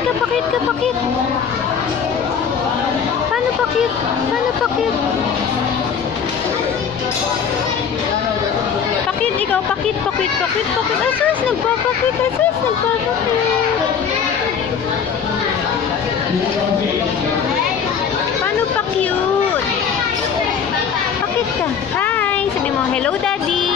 ka, pakit ka, pakit. Paano pakit? Paano pakit? Pakit, ikaw, pakit, pakit, pakit, pakit. Asus, nagpapakit, asus, nagpapakit. Paano pa cute? Pakit ka. Hi, sabi mo, hello daddy.